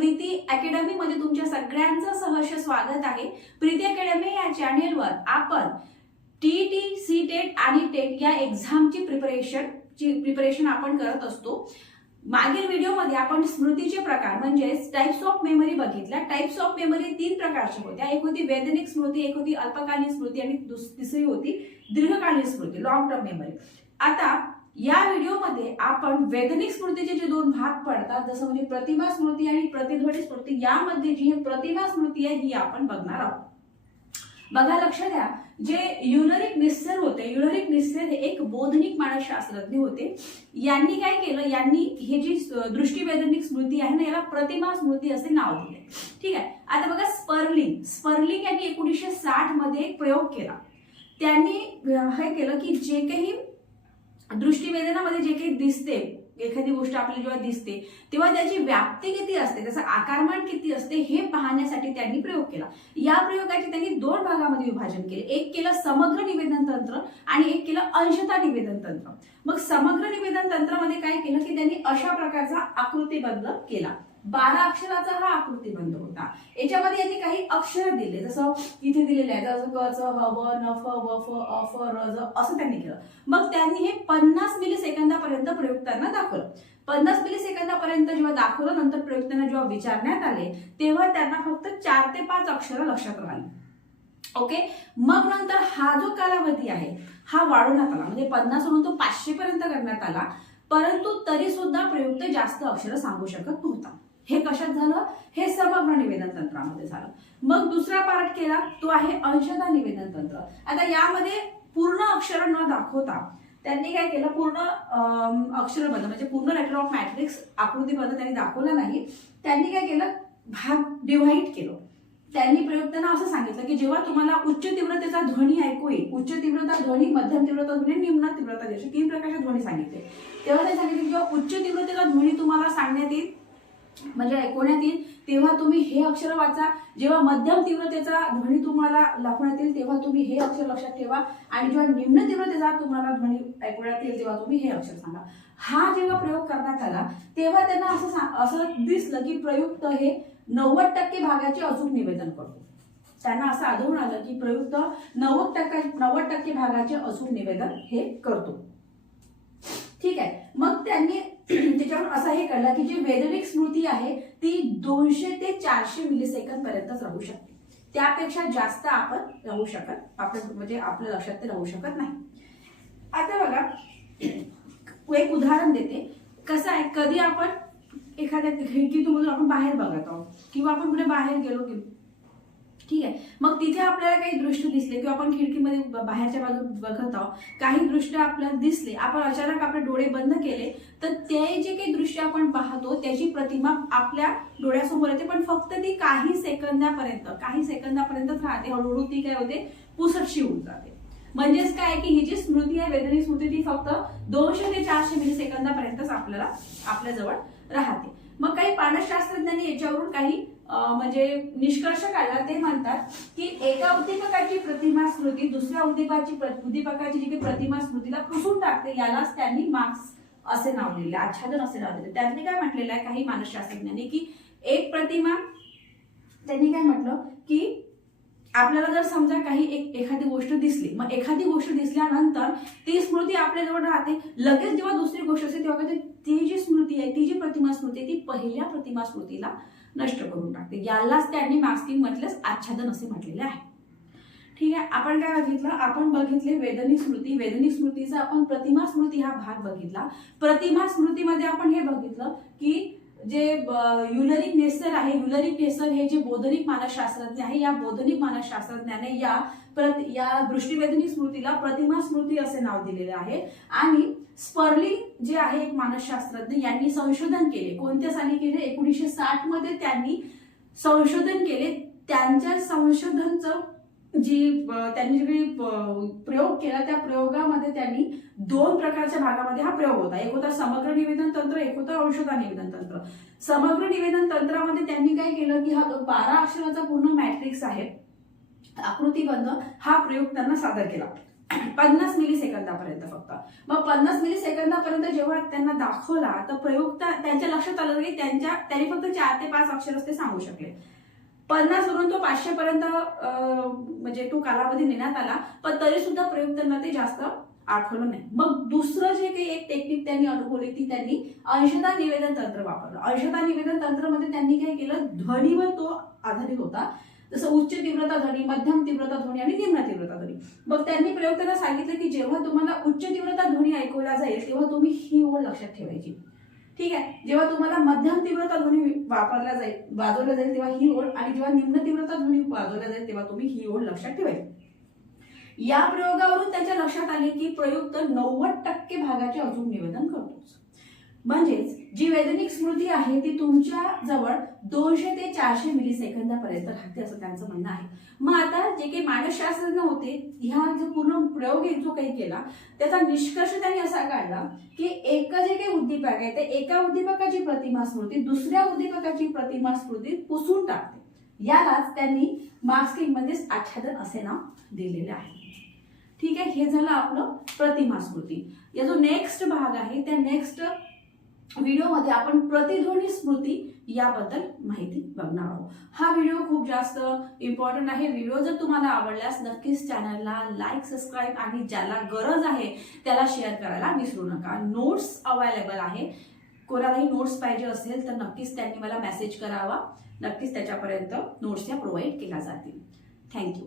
Preeti academy मध्ये तुमच्या सगळ्यांचं सहर्ष स्वागत आहे। प्रीती अकॅडमी या चॅनेलवर आपण टीईटी, सीटेट आणि टेट या एक्झामची प्रिपरेशन आपण करत असतो। मागील व्हिडिओमध्ये आपण स्मृतीचे प्रकार म्हणजे टाइप्स ऑफ मेमरी बघितल्या। टाइप्स ऑफ मेमरी 3 प्रकारच्या होत्या। एक होती वैधानिक स्मृती, एक होती अल्पकालीन स्मृती आणि तिसरी होती दीर्घकालीन स्मृती, लॉंग टर्म मेमरी। आता या व्हिडिओमध्ये आपण वैधानिक स्मृतीचे जे 2 भाग पडतात, जसं म्हणजे प्रतिमा स्मृती आणि प्रतिध्वनी स्मृती, यामध्ये जी प्रतिमा स्मृती आहे ही आपण बघणार आहोत। बघा, लक्ष द्या, जे युलरिक निस्सर होते, युलरिक निस्सर हे एक बौद्धिक मानसशास्त्रज्ञ होते। यांनी काय केलं, यांनी हे जी दृष्टिवैधानिक स्मृती आहे ना, याला प्रतिमा स्मृती असे नाव दिले। ठीक आहे। आता बघा, स्पर्लिंग यांनी 1960 मध्ये एक प्रयोग केला। त्यांनी हे केलं की जे काही दृष्टिवेदनामध्ये जे काही दिसते, एखादी गोष्ट आपल्याला जेव्हा दिसते तेव्हा त्याची व्याप्ती किती असते, त्याचं आकारमान किती असते हे पाहण्यासाठी त्यांनी प्रयोग केला। या प्रयोगाचे त्यांनी 2 भागामध्ये विभाजन केले। एक केलं समग्र निवेदन तंत्र आणि एक केलं अंशतः निवेदन तंत्र। मग समग्र निवेदन तंत्रामध्ये काय केलं की त्यांनी अशा प्रकारचा आकृतिबंध केला। 12 अक्षराचा हा आकृतिबंध होता। याच्यामध्ये यांनी काही अक्षर दिले, जसं इथे दिलेले आहे, जसं क, च, ह, व, न, फ, व, फ, अ, फ, र, ज असं त्यांनी केलं। मग त्यांनी हे 50 मिलीसेकंदापर्यंत प्रयोगताना दाखवलं। 50 मिलीसेकंदापर्यंत जेव्हा दाखवलं, नंतर प्रयोगताना जेव्हा विचारण्यात आले तेव्हा त्यांना फक्त 4 ते 5 अक्षरं लक्षात राहिली। ओके। मग नंतर हा जो कालावधी आहे हा वाढवण्यात आला, म्हणजे 50 वरून तो 500 पर्यंत करण्यात आला, परंतु तरी सुद्धा प्रयुक्त जास्त अक्षरं सांगू शकत नव्हता। हे कशात झालं, हे समग्र निवेदन तंत्रामध्ये झालं। मग दुसरा पार्ट केला तो आहे अंशतः निवेदन तंत्र। आता यामध्ये पूर्ण अक्षर न दाखवता त्यांनी काय केलं, पूर्ण अक्षरबद्ध म्हणजे पूर्ण लेटर ऑफ मॅट्रिक्स आकृतीबद्ध त्यांनी दाखवलं नाही। त्यांनी काय केलं, भाग डिव्हाइड केलं। त्यांनी प्रयोगताना असं सांगितलं की जेव्हा तुम्हाला उच्च तीव्रतेचा ध्वनी ऐकू येईल, उच्च तीव्रता ध्वनी, मध्यम तीव्रता ध्वनी, निम्न तीव्रता ध्वनी, 3 प्रकारचे ध्वनी सांगितले। तेव्हा त्यांनी सांगितले की जेव्हा उच्च तीव्रतेचा ध्वनी तुम्हाला सांगण्यात येईल म्हणजे ऐकवण्यात येईल तेव्हा तुम्ही हे अक्षर वाचा। जेव्हा मध्यम तीव्रतेचा ध्वनी तुम्हाला दाखवण्यात येईल तेव्हा तुम्ही हे अक्षर लक्षात ठेवा, आणि जेव्हा निम्न तीव्रतेचा तुम्हाला ध्वनी ऐकवण्यात येईल तेव्हा तुम्ही हे अक्षर सांगा। हा जेव्हा प्रयोग करण्यात आला तेव्हा त्यांना असं दिसलं की प्रयुक्त हे 90% भागाचे अचूक निवेदन करतो। त्यांना असं आढळून आलं की प्रयुक्त 90% भागाचे अचूक निवेदन हे करतो। ठीक आहे। मग त्यांनी त्याच्यावर असं हे कळलं की जी वैधानिक स्मृती आहे ती 200 ते 400 मिलीसेकंद पर्यंतच राहू शकते, त्यापेक्षा जास्त आपण राहू शकत, आपण म्हणजे आपल्या लक्षात ते राहू शकत नाही। आता बघा, एक उदाहरण देते। कसं आहे, कधी आपण एखाद्या खिडकीतून आपण बाहेर बघत आहोत किंवा आपण कुठे बाहेर गेलो की, ठीक आहे, मग तिथे आपल्याला काही दृश्य दिसले किंवा आपण खिडकीमध्ये बाहेरच्या बाजूला बघत आहोत, काही दृश्य आपल्याला दिसले, आपण अचानक आपले डोळे बंद केले तर ते जे काही दृश्य आपण पाहतो त्याची प्रतिमा आपल्या डोळ्यासमोर येते, पण फक्त ती काही सेकंदापर्यंतच राहते। हळूहळू ती काय होते, पुसटशी होऊन जाते। म्हणजेच काय की ही जी स्मृती आहे, वैधानिक स्मृती, ती फक्त 200 ते 400 मिलीसेकंदापर्यंतच आपल्या जवळ राहते। मग काही मानसशास्त्रज्ञांनी याच्यावरून काही म्हणजे निष्कर्ष काढला। ते म्हणतात की एका उद्दीपकाची प्रतिमा स्मृती दुसऱ्या उद्दीपकाची जी काही प्रतिमा स्मृतीला पुसून टाकते, यालाच त्यांनी मार्क्स असे नाव दिले, आच्छादन असे नाव दिले। त्यांनी काय म्हटलेलं आहे काही मानसशास्त्रज्ञांनी की एक प्रतिमा, त्यांनी काय म्हटलं की आपल्याला जर समजा एखादी गोष्ट दिसली, मग एखादी गोष्ट दिसल्यानंतर ती स्मृती आपल्याजवळ राहते, लगेच जेव्हा दुसरी गोष्ट असते तेव्हा ती जी स्मृती आहे, ती जी प्रतिमा स्मृती, ती पहिल्या प्रतिमा स्मृतीला नष्ट करून टाकते। यालाच त्यांनी मार्क्सिंग म्हटल्यास आच्छादन असे म्हटलेले आहे। ठीक आहे। आपण काय बघितलं, आपण बघितले वैधानिक स्मृती, वैधानिक स्मृतीचा आपण प्रतिमा स्मृती हा भाग बघितला। प्रतिमा स्मृतीमध्ये आपण हे बघितलं की जे युलरिक नेस्सर आहे, युलरिक नेस्सर हे जे बौद्धिक मानसशास्त्रज्ञ आहे, या बौद्धिक मानसशास्त्रज्ञाने या दृष्टिवैधानिक स्मृतीला प्रतिमा स्मृती असे नाव दिलेले आहे। आणि स्पर्लिंग जे आहे एक मानसशास्त्रज्ञ, यांनी संशोधन केले। कोणत्या साली केले, 1960 मध्ये त्यांनी संशोधन केले। त्यांच्या संशोधनचं त्यांनी जे प्रयोग केला त्या प्रयोगामध्ये त्यांनी 2 प्रकारच्या भागामध्ये हा प्रयोग होता। एक होता समग्र निवेदन तंत्र, एक होता अंशतः निवेदन तंत्र। समग्र निवेदन तंत्रामध्ये त्यांनी काय केलं की हा 12 अक्षराचा पूर्ण मॅट्रिक्स आहे, आकृतिबंध, हा प्रयोग त्यांना सादर केला। 50 मिली सेकंदापर्यंत फक्त. मग 50 मिली सेकंदापर्यंत जेव्हा त्यांना दाखवला तर प्रयोग त्यांच्या लक्षात आलं की त्यांनी फक्त 4 ते 5 अक्षरच ते सांगू शकले. 50 वरून तो 500 पर्यंत म्हणजे तो कालावधी नेण्यात आला, पण तरी सुद्धा प्रयोग त्यांना ते जास्त आठवलं नाही. मग दुसरं जे काही एक टेक्निक त्यांनी अनुभवली ती त्यांनी अंशता निवेदन तंत्र वापरलं. अंशता निवेदन तंत्रमध्ये त्यांनी काय केलं, ध्वनीवर तो आधारित होता. जसं उच्च तीव्रता ध्वनी, मध्यम तीव्रता ध्वनी आणि निम्न तीव्रता ध्वनी. मग त्यांनी प्रयोगताना सांगितलं की जेव्हा तुम्हाला उच्च तीव्रता ध्वनी ऐकवला जाईल तेव्हा तुम्ही ही ओळ लक्षात ठेवायची. ठीक आहे. जेव्हा तुम्हाला मध्यम तीव्रता ध्वनी वाजवला जाईल तेव्हा ही ओळ, आणि जेव्हा निम्न तीव्रता ध्वनी वाजवला जाईल तेव्हा तुम्ही ही ओळ लक्षात ठेवायची. या प्रयोगावरून त्याच्या लक्षात आले की प्रयुक्त 90% भागाचे अचूक निवेदन करतोच. म्हणजेच जी वैज्ञानिक स्मृती आहे ती तुमच्या जवळ 200 ते 400 मिली सेकंदापर्यंत राहते असं त्यांचं म्हणणं आहे. मग आता जे काही मानसशास्त्रज्ञ होते, ह्या जो पूर्ण प्रयोग जो काही केला त्याचा निष्कर्ष त्यांनी असा काढला की एक जे काही उद्दीपक आहे ते एका उद्दीपकाची प्रतिमा स्मृती दुसऱ्या उद्दीपकाची प्रतिमा स्मृती पुसून टाकते. यालाच त्यांनी मार्क्सकिंग मध्ये आच्छादन असे नाव दिलेले आहे. ठीक आहे. हे झालं आपलं प्रतिमा स्मृती. या जो नेक्स्ट भाग आहे त्या नेक्स्ट व्हिडिओमध्ये आपण प्रतिध्वनी स्मृती याबद्दल माहिती बघणार आहोत. हा व्हिडिओ खूप जास्त इम्पॉर्टंट आहे. व्हिडिओ जर तुम्हाला आवडल्यास नक्कीच चॅनलला लाईक, सबस्क्राईब आणि ज्याला गरज आहे त्याला शेअर करायला विसरू नका. नोट्स अवेलेबल आहे. कोणालाही नोट्स पाहिजे असेल तर नक्कीच त्यांनी मला मेसेज करावा. नक्कीच त्याच्यापर्यंत नोट्स या प्रोव्हाइड केल्या जातील. थँक्यू.